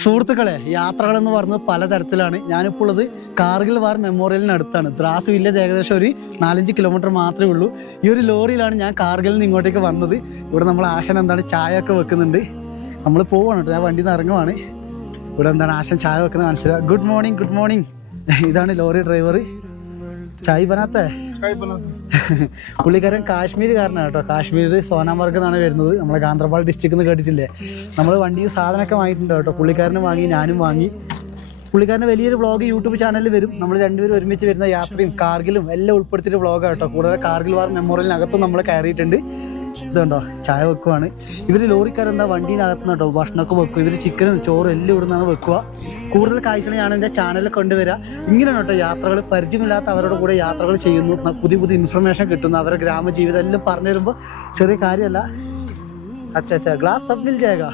സുഹൃത്തുക്കളെ, യാത്രകളെന്ന് പറയുന്നത് പലതരത്തിലാണ്. ഞാനിപ്പോൾ ഉള്ളത് കാർഗിൽ വാർ മെമ്മോറിയലിനടുത്താണ്. ദ്രാസ് വില്ലേജ് ഏകദേശം ഒരു 4-5 കിലോമീറ്റർ മാത്രമേ ഉള്ളൂ. ഈ ഒരു ലോറിയിലാണ് ഞാൻ കാർഗിലിൽ നിന്ന് ഇങ്ങോട്ടേക്ക് വന്നത്. ഇവിടെ നമ്മൾ ആശാൻ എന്താണ് ചായ ഒക്കെ വെക്കുന്നുണ്ട്. നമ്മൾ പോവാണ് കേട്ടോ, ഞാൻ വണ്ടിയിൽ നിന്ന് ഇറങ്ങുവാണ്. ഇവിടെ എന്താണ് ആശാൻ ചായ വെക്കുന്നത് മനസ്സിലാവും. Good morning, good morning. ഇതാണ് ലോറി ഡ്രൈവർ. ചായ് ബനാത്തേ? പുള്ളിക്കാരൻ കാശ്മീരുകാരനാണ് കേട്ടോ. കാശ്മീർ സോനാമാർഗ് എന്നാണ് വരുന്നത്. നമ്മളെ ഗാന്ധർബാൾ ഡിസ്ട്രിക്ട് എന്ന് കേട്ടിട്ടില്ലേ? നമ്മൾ വണ്ടിയിൽ സാധനമൊക്കെ വാങ്ങിയിട്ടുണ്ട് കേട്ടോ. പുള്ളിക്കാരനും വാങ്ങി, ഞാനും വാങ്ങി. പുള്ളിക്കാരൻ്റെ വലിയൊരു വ്ളോഗ് യൂട്യൂബ് ചാനലിൽ വരും. നമ്മൾ രണ്ടുപേരും ഒരുമിച്ച് വരുന്ന യാത്രയും കാർഗിലും എല്ലാം ഉൾപ്പെടുത്തിയിട്ട് വ്ളോഗാണ് കേട്ടോ. കൂടുതൽ കാർഗിൽ വാർ മെമ്മോറിയലിനകത്തും നമ്മൾ കയറിയിട്ടുണ്ട്. ഇതുണ്ടോ ചായ വെക്കുവാണ് ഇവർ. ലോറിക്കാരെന്താ വണ്ടീനകത്തുനിന്ന് കേട്ടോ ഭക്ഷണമൊക്കെ വെക്കും. ഇവർ ചിക്കനും ചോറും എല്ലാം ഇവിടെ നിന്നാണ് വെക്കുക. കൂടുതൽ കാഴ്ചകൾ ഞാൻ എൻ്റെ ചാനലിൽ കൊണ്ടുവരിക. ഇങ്ങനെയാണ് കേട്ടോ യാത്രകൾ. പരിചയമില്ലാത്ത അവരുടെ കൂടെ യാത്രകൾ ചെയ്യുന്നു, പുതിയ പുതിയ ഇൻഫർമേഷൻ കിട്ടുന്നു, അവരുടെ ഗ്രാമജീവിതം എല്ലാം പറഞ്ഞു തരുമ്പോൾ ചെറിയ കാര്യമല്ല. അച്ഛാ ഗ്ലാസ് സബ് മിൽ ജായേഗാ?